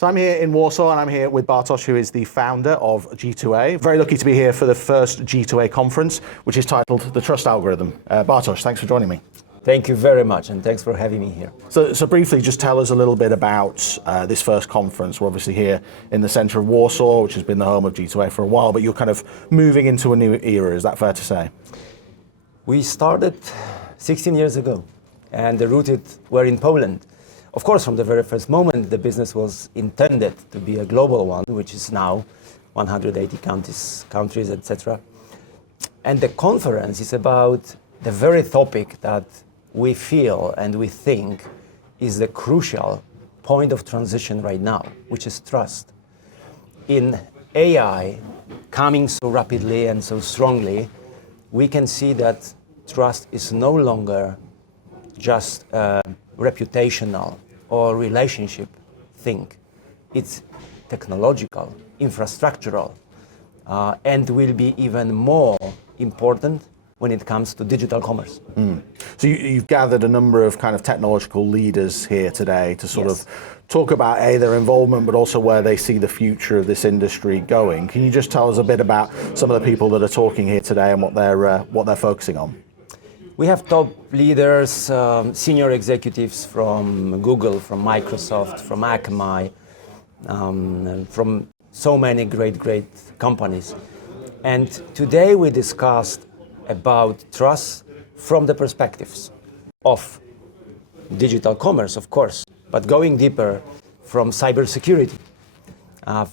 So I'm here in Warsaw and I'm here with Bartosz, who is the founder of G2A. Very lucky to be here for the first G2A conference, which is titled The Trust Algorithm. Bartosz, thanks for joining me. Thank you very much, and thanks for having me here. So briefly, just tell us a little bit about this first conference. We're obviously here in the center of Warsaw, which has been the home of G2A for a while, but you're kind of moving into a new era, is that fair to say? We started 16 years ago, and the roots were in Poland. Of course, from the very first moment, the business was intended to be a global one, which is now 180 countries, etc. And the conference is about the very topic that we feel and we think is the crucial point of transition right now, which is trust. In AI coming so rapidly and so strongly, we can see that trust is no longer just a reputational or relationship thing. It's technological, infrastructural, and will be even more important when it comes to digital commerce. So you've gathered a number of kind of technological leaders here today to sort of talk about their involvement, but also where they see the future of this industry going. Can you just tell us a bit about some of the people that are talking here today and what they're focusing on? We have top leaders, senior executives from Google, from Microsoft, from Akamai, and from so many great companies. And today we discussed about trust from the perspectives of digital commerce, of course, but going deeper from cybersecurity,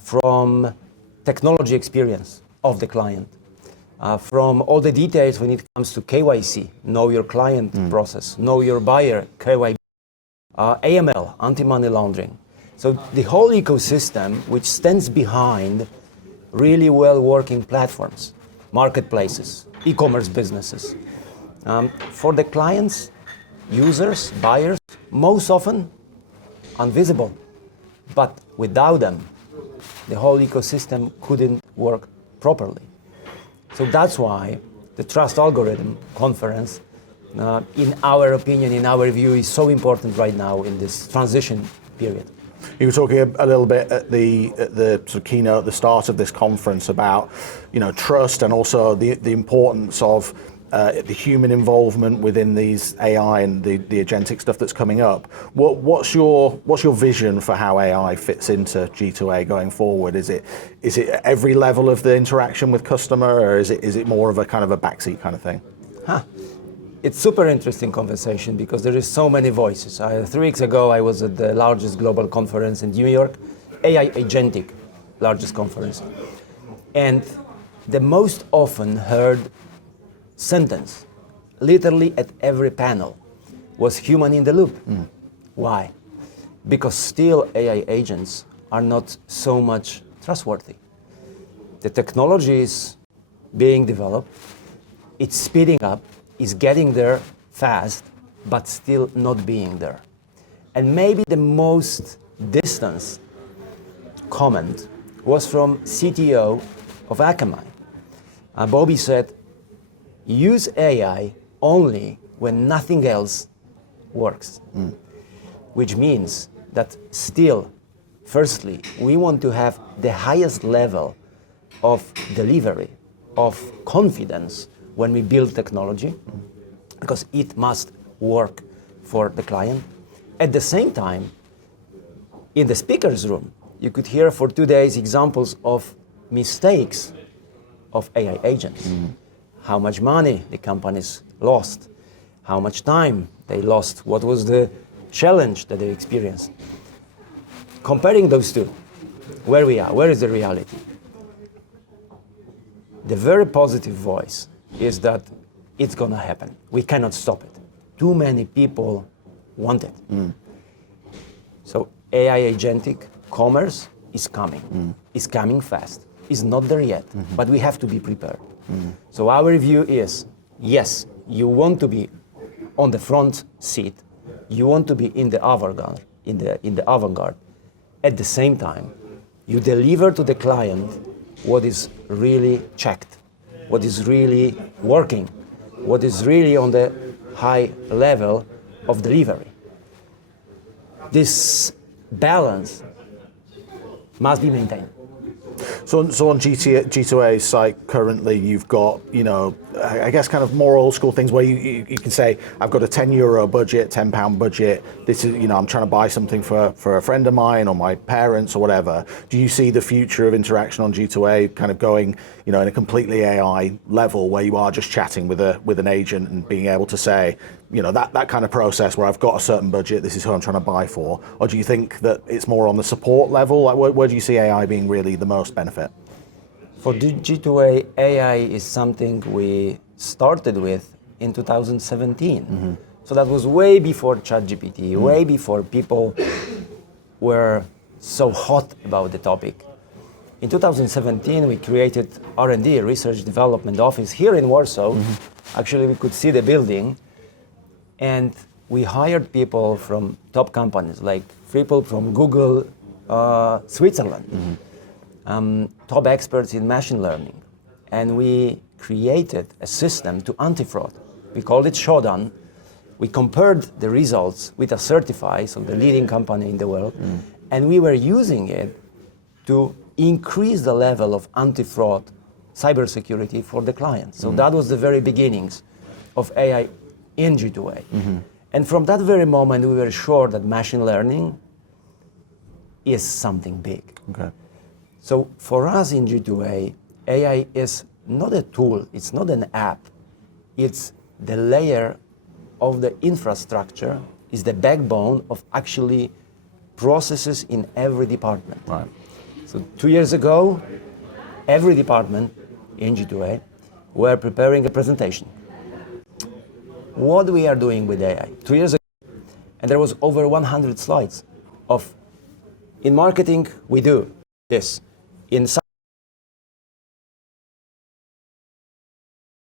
from technology experience of the client, from all the details when it comes to KYC, know your client process, know your buyer, KYC, AML, anti-money laundering. So the whole ecosystem which stands behind really well-working platforms, marketplaces, e-commerce businesses. For the clients, users, buyers, most often invisible, but without them, the whole ecosystem couldn't work properly. So that's why the Trust Algorithm Conference, in our opinion, in our view, is so important right now in this transition period. You were talking a little bit at the sort of keynote at the start of this conference about, trust and also the importance of the human involvement within these AI and the agentic stuff that's coming up. What's your vision for how AI fits into G2A going forward? Is it at every level of the interaction with customer, or is it more of a kind of a backseat kind of thing? It's super interesting conversation because there is so many voices. 3 weeks ago, I was at the largest global conference in New York, AI Agentic, largest conference. And the most often heard sentence, literally at every panel, was human in the loop. Why? Because still AI agents are not so much trustworthy. The technology is being developed, it's speeding up, is getting there fast, but still not being there. And maybe the most distant comment was from CTO of Akamai. Bobby said, use AI only when nothing else works. Which means that still, firstly, we want to have the highest level of delivery, of confidence when we build technology, because it must work for the client. At the same time, in the speaker's room, you could hear for 2 days examples of mistakes of AI agents. How much money the companies lost, how much time they lost, what was the challenge that they experienced. Comparing those two, where we are, where is the reality? The very positive voice is that it's gonna happen. We cannot stop it. Too many people want it. So AI agentic commerce is coming. It's coming fast. It's not there yet, but we have to be prepared. So our view is, yes, you want to be on the front seat. You want to be in the avant-garde. At the same time, you deliver to the client what is really checked, what is really working, what is really on the high level of delivery. This balance must be maintained. So on G2A's site currently, you've got, I guess kind of more old school things where you can say, I've got a €10 budget, £10 budget. This is, I'm trying to buy something for a friend of mine or my parents or whatever. Do you see the future of interaction on G2A kind of going, in a completely AI level where you are just chatting with an agent and being able to say, that kind of process where I've got a certain budget, this is who I'm trying to buy for? Or do you think that it's more on the support level? Like, where do you see AI being really the most benefit? For G2A, AI is something we started with in 2017. Mm-hmm. So that was way before ChatGPT, way before people were so hot about the topic. In 2017, we created R&D, Research Development Office, here in Warsaw. Mm-hmm. Actually, we could see the building. And we hired people from top companies, like people from Google, Switzerland, top experts in machine learning. And we created a system to anti-fraud. We called it Shodan. We compared the results with a Certify, so the leading company in the world, and we were using it to increase the level of anti-fraud cybersecurity for the clients. So that was the very beginnings of AI in G2A. Mm-hmm. And from that very moment, we were sure that machine learning is something big. Okay. So for us in G2A, AI is not a tool, it's not an app, it's the layer of the infrastructure, is the backbone of actually processes in every department. Right. So 2 years ago, every department in G2A were preparing a presentation. What we are doing with AI. 2 years ago, and there was over 100 slides of, in marketing, we do this. In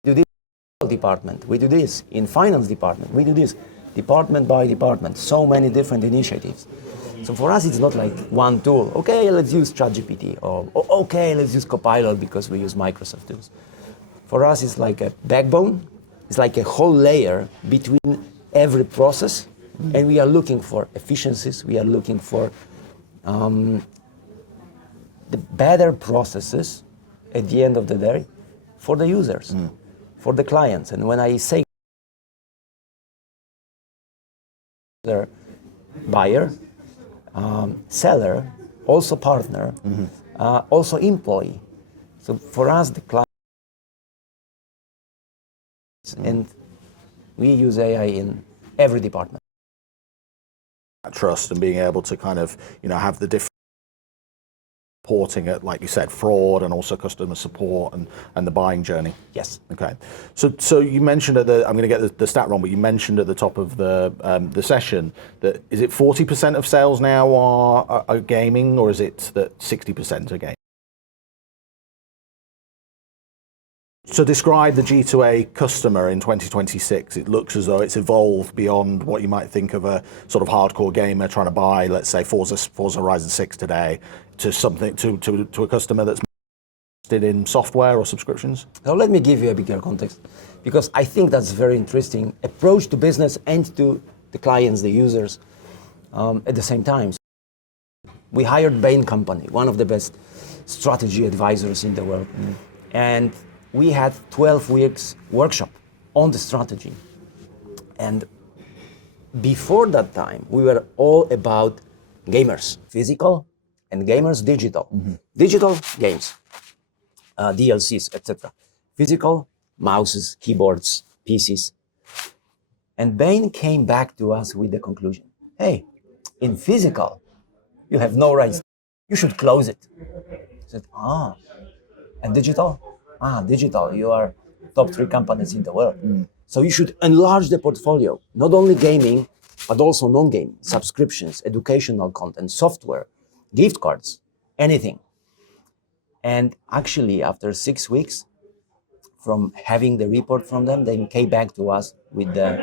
we do this department, we do this. In finance department, we do this. Department by department, so many different initiatives. So for us, it's not like one tool. Okay, let's use ChatGPT, or okay, let's use Copilot because we use Microsoft tools. For us, it's like a backbone. It's like a whole layer between every process, and we are looking for efficiencies. We are looking for the better processes at the end of the day for the users, for the clients. And when I say buyer, seller, also partner, also employee. So for us, the client, and we use AI in every department. Trust and being able to kind of, have the different reporting at, like you said, fraud and also customer support and the buying journey. Yes. Okay. So you mentioned I'm going to get the stat wrong, but you mentioned at the top of the session that, is it 40% of sales now are gaming, or is it that 60% are gaming? So describe the G2A customer in 2026. It looks as though it's evolved beyond what you might think of a sort of hardcore gamer trying to buy, let's say, Forza Horizon 6 today, to something to a customer that's interested in software or subscriptions. Now let me give you a bigger context, because I think that's very interesting approach to business and to the clients, the users, at the same time. We hired Bain Company, one of the best strategy advisors in the world, and we had 12 weeks workshop on the strategy. And before that time, we were all about gamers, physical, and gamers, digital. Digital, games, DLCs, etc. Physical, mouses, keyboards, PCs. And Bain came back to us with the conclusion, hey, in physical, you have no rights. You should close it. I said, and digital? Digital, you are top 3 companies in the world. So you should enlarge the portfolio, not only gaming, but also non-gaming, subscriptions, educational content, software, gift cards, anything. And actually, after 6 weeks from having the report from them, they came back to us with the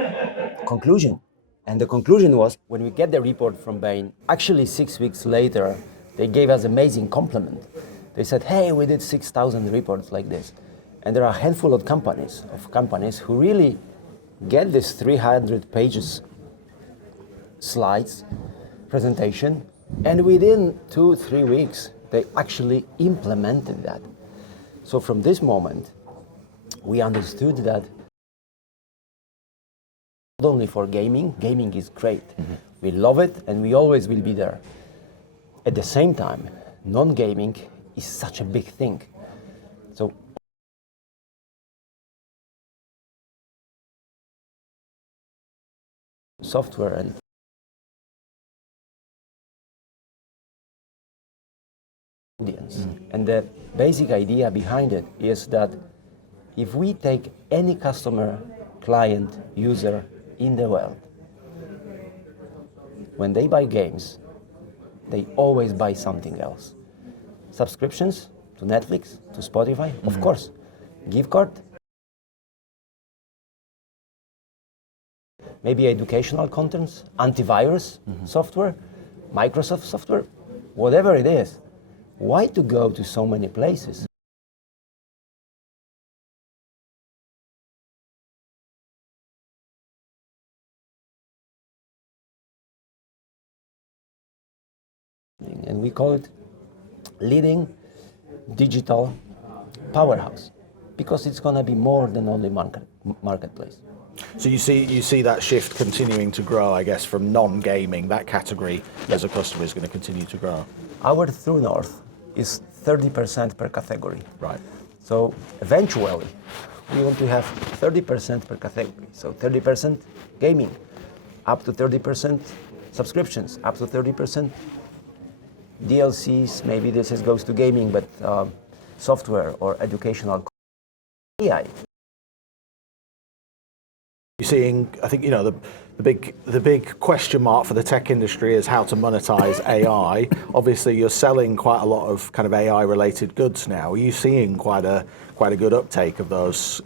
conclusion. And the conclusion was, when we get the report from Bain, actually 6 weeks later, they gave us amazing compliment. They said, hey, we did 6,000 reports like this. And there are a handful of companies who really get this 300 pages slides, presentation, and within 2-3 weeks, They actually implemented that. So from this moment, we understood that not only for gaming is great. We love it and we always will be there. At the same time, non-gaming is such a big thing. So software and audience. And the basic idea behind it is that if we take any customer, client, user in the world, when they buy games, they always buy something else. Subscriptions to Netflix, to Spotify, of course. Gift card, maybe educational contents, antivirus software, Microsoft software, whatever it is. Why to go to so many places? And we call it leading digital powerhouse because it's going to be more than only marketplace. So you see that shift continuing to grow, I guess, from non-gaming, that category as a customer is going to continue to grow. Our true north is 30% per category. Right. So eventually, we want to have 30% per category. So 30% gaming, up to 30% subscriptions, up to 30% DLCs, maybe this goes to gaming, but software or educational AI. You're seeing, I think, the big question mark for the tech industry is how to monetize AI. Obviously, you're selling quite a lot of kind of AI-related goods now. Are you seeing quite a good uptake of those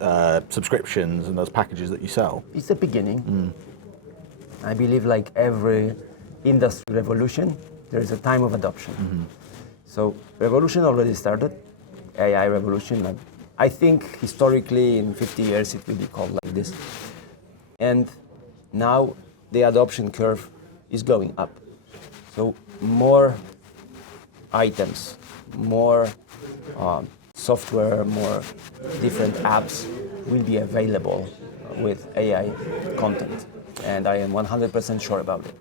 subscriptions and those packages that you sell? It's the beginning. I believe, like every industry revolution, there is a time of adoption. So revolution already started, AI revolution. I think historically in 50 years it will be called like this. And now the adoption curve is going up. So more items, more software, more different apps will be available with AI content. And I am 100% sure about it.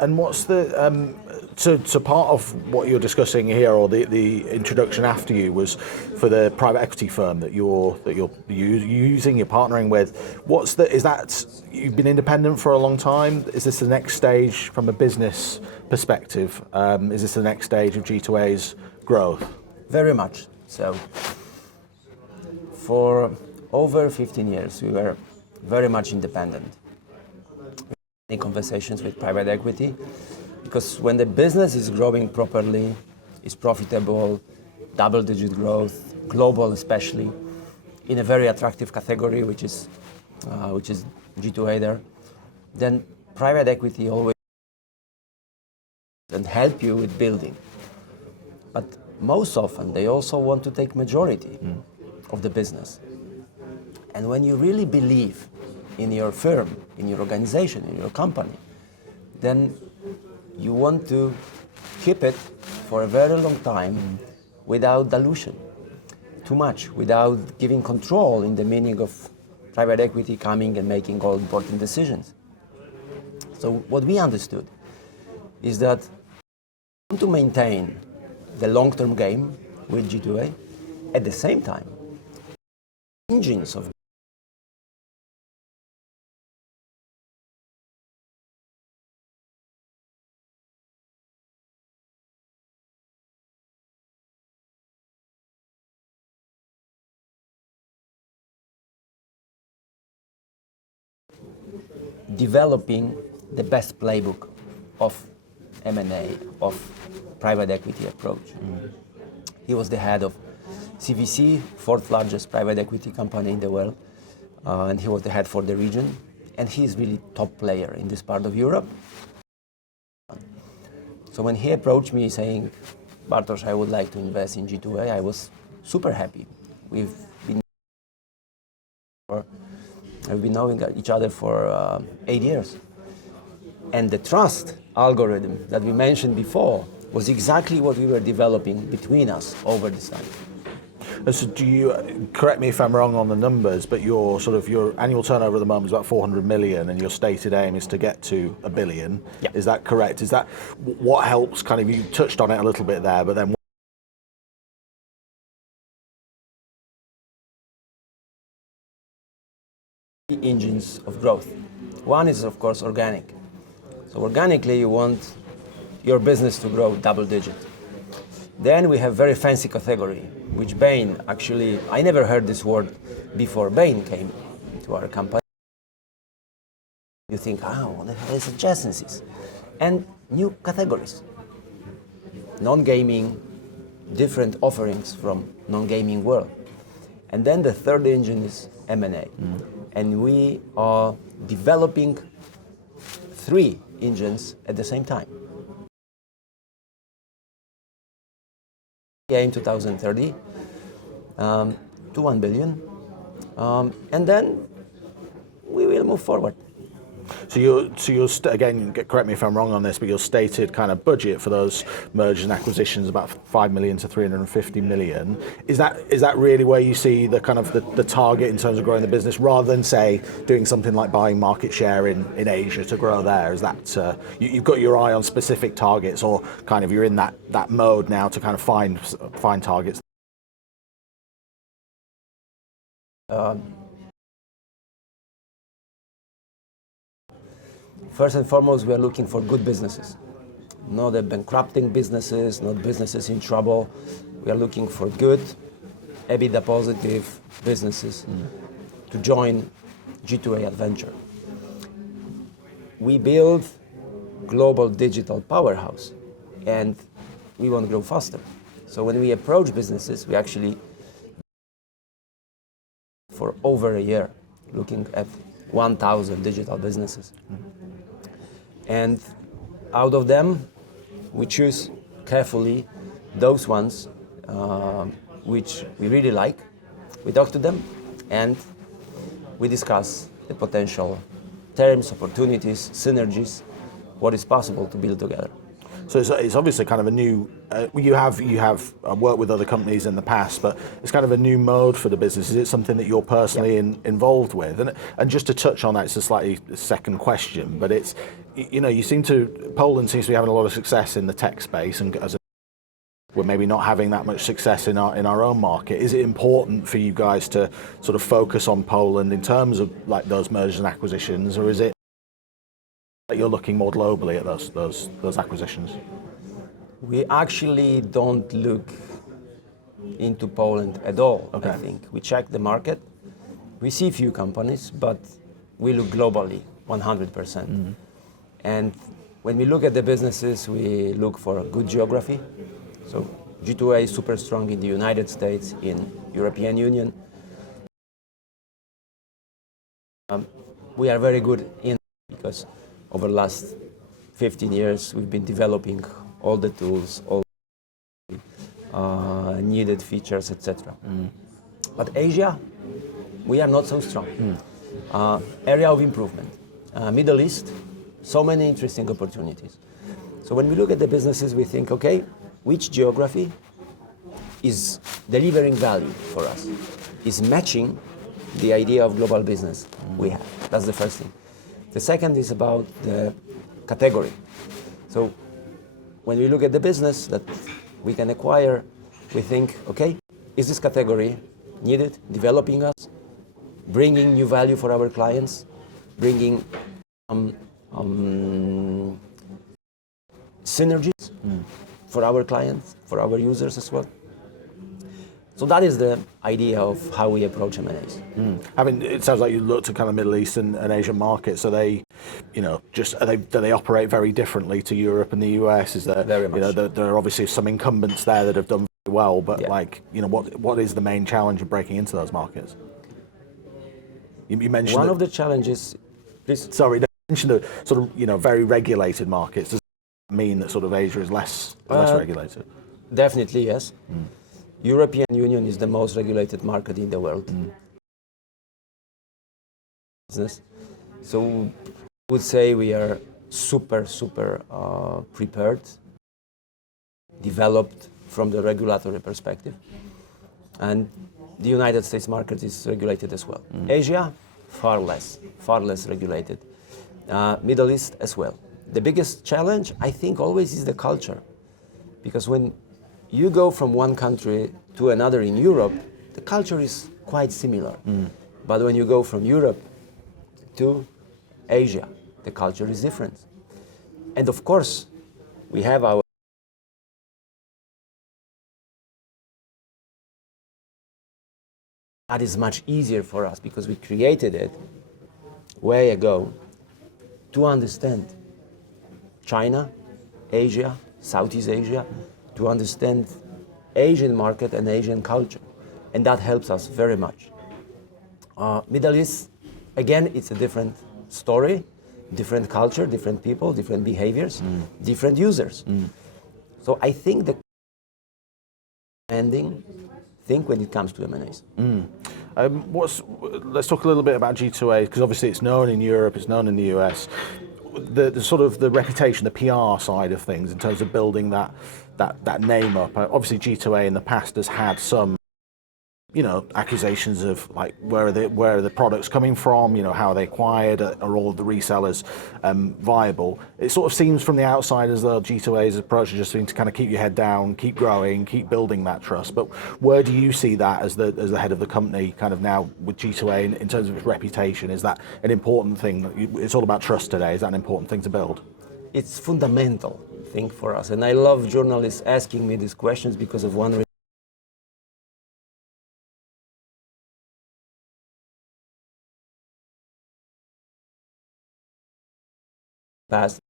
And what's the so part of what you're discussing here, or the introduction after you, was for the private equity firm that you're using, you're partnering with. Is that you've been independent for a long time? Is this the next stage from a business perspective? Is this the next stage of G2A's growth? Very much so. For over 15 years, we were very much independent. In conversations with private equity, because when the business is growing properly, is profitable, double-digit growth, global especially, in a very attractive category, which is G2A there, then private equity always and help you with building. But most often, they also want to take majority of the business. And when you really believe in your firm, in your organization, in your company, then you want to keep it for a very long time without dilution, too much, without giving control in the meaning of private equity coming and making all important decisions. So what we understood is that we want to maintain the long-term game with G2A, at the same time, engines of developing the best playbook of M&A, of private equity approach. He was the head of CVC, fourth largest private equity company in the world, and he was the head for the region, and he is really top player in this part of Europe. So when he approached me saying, Bartosz, I would like to invest in G2A, I was super happy. We've been knowing each other for 8 years. And the trust algorithm that we mentioned before was exactly what we were developing between us over this time. And so do you, correct me if I'm wrong on the numbers, but your annual turnover at the moment is about 400 million and your stated aim is to get to 1 billion. Yeah. Is that correct? Is that what helps kind of, you touched on it a little bit there, but then engines of growth. One is, of course, organic. So organically, you want your business to grow double digit. Then we have very fancy category, which Bain actually, I never heard this word before Bain came to our company. You think, what the hell is adjacencies? And new categories. Non-gaming, different offerings from non-gaming world. And then the third engine is M&A. And we are developing 3 engines at the same time. In 2030 to 1 billion, and then we will move forward. So you're again, correct me if I'm wrong on this, but your stated kind of budget for those mergers and acquisitions about 5 million to 350 million. Is that really where you see the kind of the target in terms of growing the business, rather than say doing something like buying market share in Asia to grow there? Is that you've got your eye on specific targets, or kind of you're in that mode now to kind of find targets? First and foremost, we are looking for good businesses, not the bankrupting businesses, not businesses in trouble. We are looking for good, EBITDA positive businesses to join G2A adventure. We build global digital powerhouse, and we want to grow faster. So when we approach businesses, we actually, for over a year, looking at 1,000 digital businesses. And out of them, we choose carefully those ones which we really like. We talk to them and we discuss the potential terms, opportunities, synergies, what is possible to build together. So it's obviously kind of a new. You have worked with other companies in the past, but it's kind of a new mode for the business. Is it something that you're personally involved with? And just to touch on that, it's a slightly second question, but it's, Poland seems to be having a lot of success in the tech space, and we're maybe not having that much success in our own market. Is it important for you guys to sort of focus on Poland in terms of like those mergers and acquisitions, or is it that you're looking more globally at those acquisitions? We actually don't look into Poland at all. Okay. I think we check the market. We see few companies, but we look globally 100%. And when we look at the businesses, we look for a good geography. So G2A is super strong in the United States, in European Union. We are very good in, because over the last 15 years, we've been developing all the tools, all needed features, etc. But Asia, we are not so strong. Area of improvement. Middle East, so many interesting opportunities. So when we look at the businesses, we think, okay, which geography is delivering value for us, is matching the idea of global business we have. That's the first thing. The second is about the category. So when we look at the business that we can acquire, we think, okay, is this category needed, developing us, bringing new value for our clients, bringing synergies for our clients, for our users as well. So that is the idea of how we approach M&As. I mean, it sounds like you looked at kind of Middle East and Asian markets. So they, do they operate very differently to Europe and the US? Is there, Very much. There are obviously some incumbents there that have done very well, but Yeah. what is the main challenge of breaking into those markets? You mentioned One of the challenges, please. Sorry, you mentioned the sort of very regulated markets. Does that mean that sort of Asia is less regulated? Definitely, yes. European Union is the most regulated market in the world. Business. So I would say we are super prepared developed from the regulatory perspective. And the United States market is regulated as well. Asia, far less regulated. Middle East as well. The biggest challenge, I think, always is the culture. Because when you go from one country to another in Europe, the culture is quite similar. But when you go from Europe to Asia, the culture is different. And of course, we have our that is much easier for us because we created it way ago to understand China, Asia, Southeast Asia, to understand Asian market and Asian culture. And that helps us very much. Middle East, again, it's a different story, different culture, different people, different behaviors, different users. So I think the ending thing when it comes to M&As. Let's talk a little bit about G2A, because obviously it's known in Europe, it's known in the US. The sort of the reputation, the PR side of things in terms of building that name up. Obviously G2A in the past has had some, accusations of like where are the products coming from, how are they acquired, are all of the resellers viable? It sort of seems from the outside as though G2A's approach is just to kind of keep your head down, keep growing, keep building that trust. But where do you see that as the head of the company kind of now with G2A in terms of its reputation? Is that an important thing? It's all about trust today. Is that an important thing to build? It's fundamental thing for us. And I love journalists asking me these questions because of one reason. Past.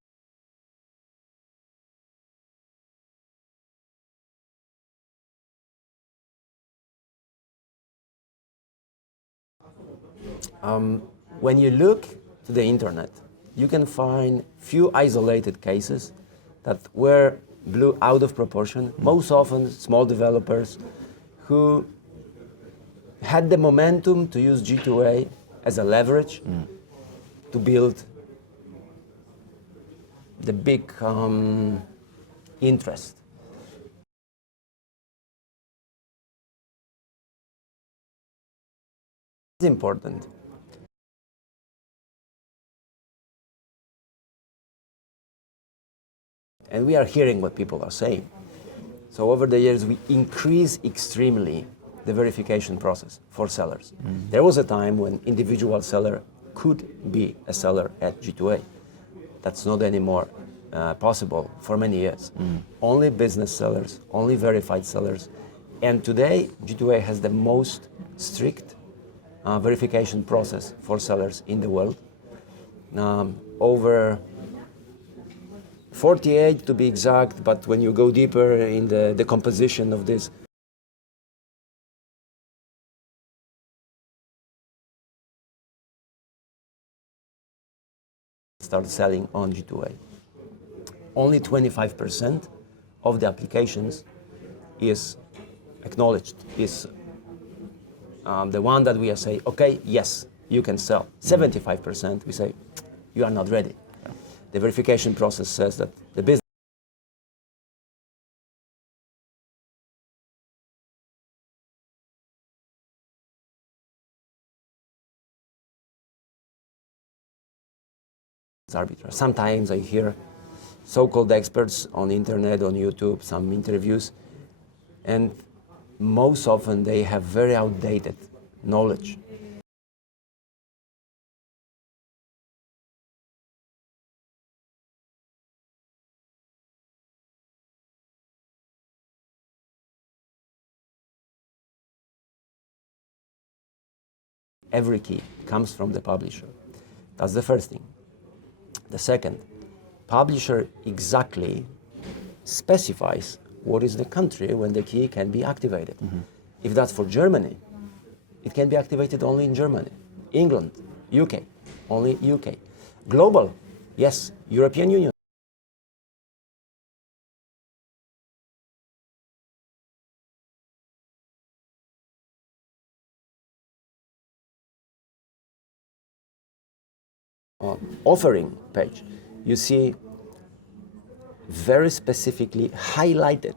When you look to the internet, you can find few isolated cases that were blew out of proportion, most often small developers who had the momentum to use G2A as a leverage to build the big interest. It's important. And we are hearing what people are saying. So over the years, we increase extremely the verification process for sellers. There was a time when individual seller could be a seller at G2A. That's not anymore possible for many years. Only business sellers, only verified sellers. And today, G2A has the most strict verification process for sellers in the world. Over 48 to be exact, but when you go deeper in the composition of this, start selling on G2A. Only 25% of the applications is acknowledged, is the one that we say, okay, yes, you can sell. 75% we say, you are not ready. The verification process says that the business is arbitrary. Sometimes I hear so-called experts on the internet, on YouTube, some interviews, and most often they have very outdated knowledge. Every key comes from the publisher. That's the first thing. The second, publisher exactly specifies what is the country when the key can be activated. If that's for Germany, it can be activated only in Germany. England, UK, only UK. Global, yes, European Union. Offering page, you see very specifically highlighted,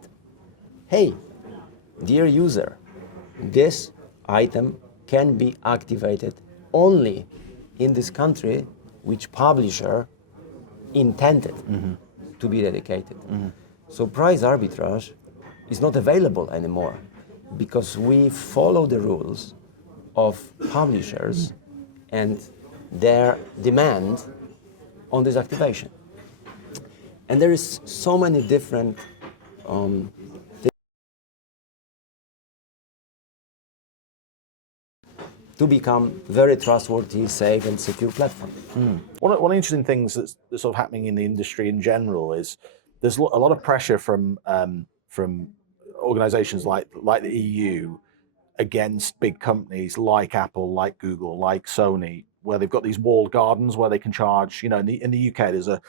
hey, dear user, this item can be activated only in this country which publisher intended to be dedicated. So price arbitrage is not available anymore because we follow the rules of publishers and their demand on this activation. And there is so many different to become very trustworthy, safe, and secure platform. One of the interesting things that's sort of happening in the industry in general is there's a lot of pressure from organizations like the EU against big companies like Apple, like Google, like Sony, where they've got these walled gardens where they can charge. You know, in the UK, there's a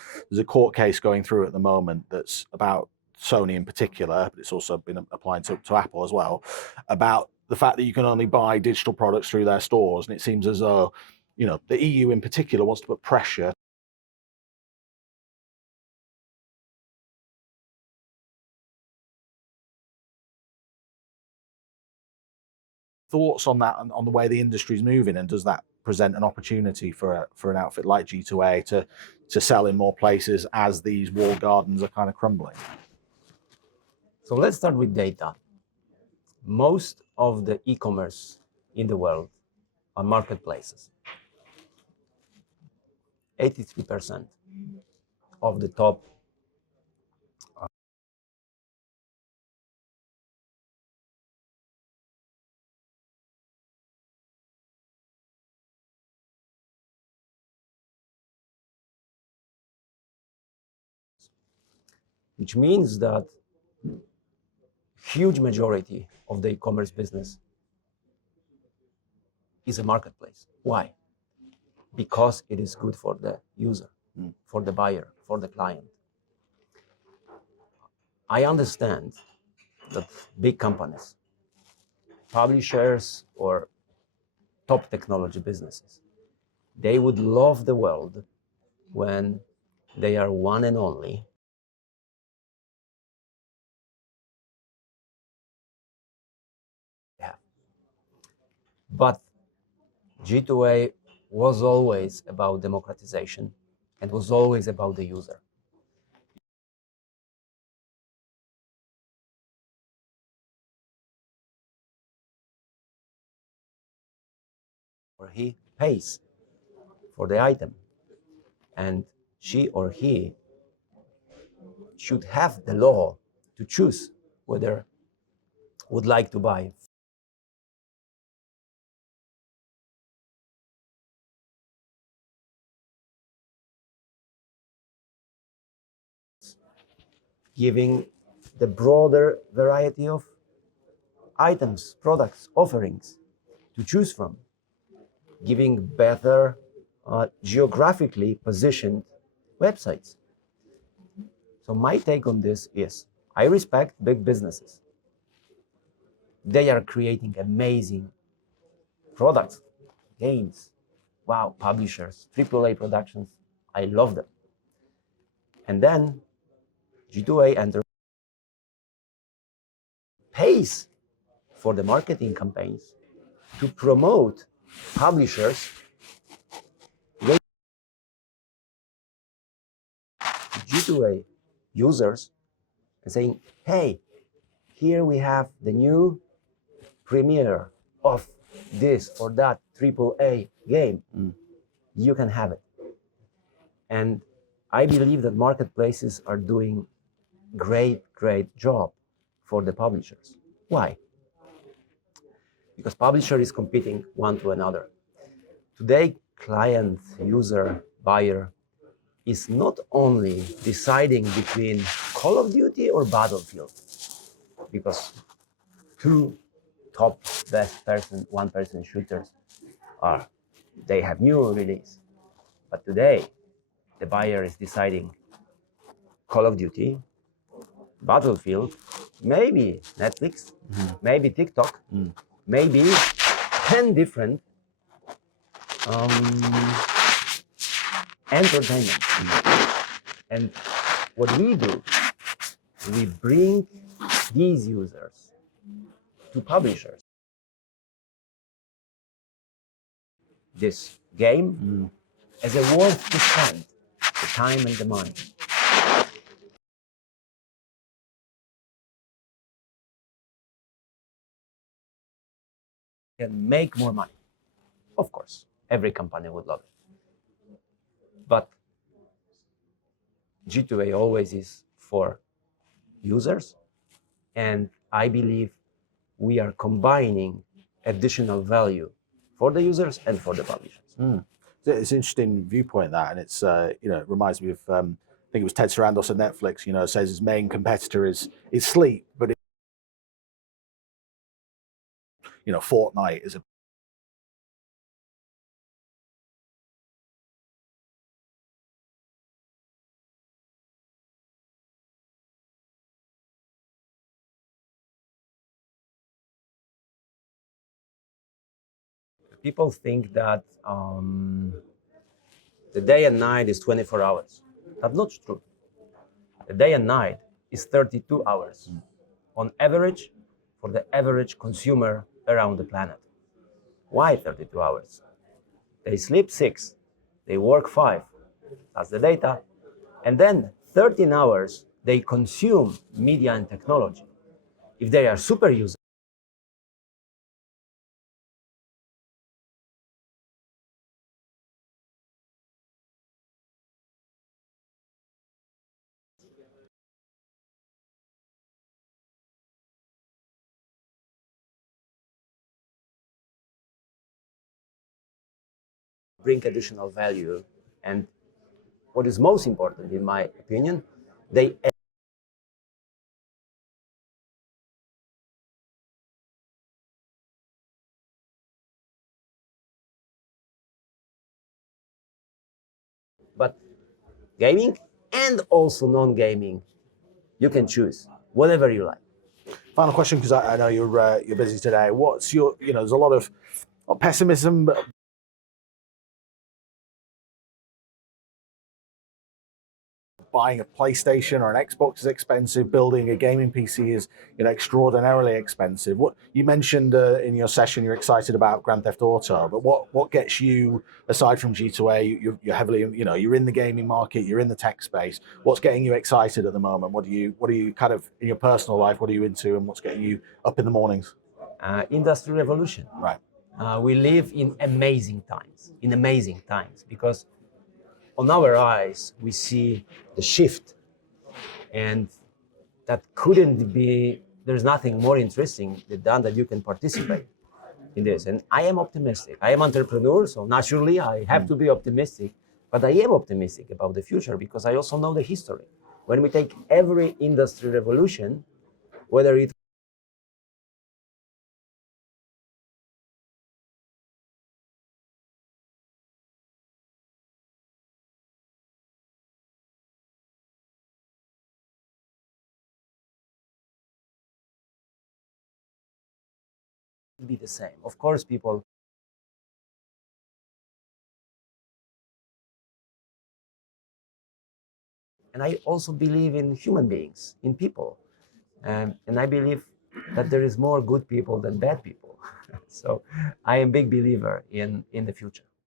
court case going through at the moment that's about Sony in particular, but it's also been applying to Apple as well, about the fact that you can only buy digital products through their stores. And it seems as though, you know, the EU in particular wants to put pressure. Thoughts on that, on the way the industry is moving, and does that present an opportunity for an outfit like G2A to sell in more places as these walled gardens are kind of crumbling? So let's start with data. Most of the e-commerce in the world are marketplaces. 83% of the top which means that huge majority of the e-commerce business is a marketplace. Why? Because it is good for the user, for the buyer, for the client. I understand that big companies, publishers, or top technology businesses, they would love the world when they are one and only yeah. But G2A was always about democratization and was always about the user. Or he pays for the item, and she or he should have the law to choose whether would like to buy. Giving the broader variety of items, products, offerings to choose from, giving better geographically positioned websites. So my take on this is, I respect big businesses. They are creating amazing products, games, wow, publishers, AAA productions, I love them. And then G2A Enter pays for the marketing campaigns to promote publishers G2A users and saying, hey, here we have the new premiere of this or that AAA game. You can have it. And I believe that marketplaces are doing great job for the publishers. Why? Because publisher is competing one to another. Today, client, user, buyer is not only deciding between Call of Duty or Battlefield, because two top best one-person shooters they have new release. But today, the buyer is deciding Call of Duty, Battlefield, maybe Netflix, maybe TikTok, maybe 10 different entertainment. And what we do, we bring these users to publishers. This game as a worth to spend the time and the money. Can make more money. Of course, every company would love it. But G2A always is for users, and I believe we are combining additional value for the users and for the publishers. It's an interesting viewpoint, that, and it's it reminds me of I think it was Ted Sarandos at Netflix. Says his main competitor is sleep, but Fortnite is a People think that the day and night is 24 hours. That's not true. The day and night is 32 hours on average for the average consumer around the planet. Why 32 hours? They sleep 6, they work 5. That's the data. And then 13 hours they consume media and technology. If they are super users, bring additional value, and what is most important, in my opinion, they but gaming and also non-gaming, you can choose whatever you like. final question, because I know you're busy today. What's your there's a lot of not pessimism, but buying a PlayStation or an Xbox is expensive. Building a gaming PC is extraordinarily expensive. What you mentioned in your session, you're excited about Grand Theft Auto, but what gets you, aside from G2A, you're heavily you're in the gaming market, you're in the tech space. What's getting you excited at the moment? What are you kind of in your personal life? What are you into, and what's getting you up in the mornings? Industry revolution. Right. We live in amazing times, because on our eyes we see the shift, and that couldn't be, there's nothing more interesting than that you can participate in this. And I am optimistic. I am entrepreneur, so naturally I have to be optimistic, but I am optimistic about the future because I also know the history. When we take every industry revolution, whether it be the same. Of course, people and I also believe in human beings, in people, and I believe that there is more good people than bad people. So I am a big believer in the future.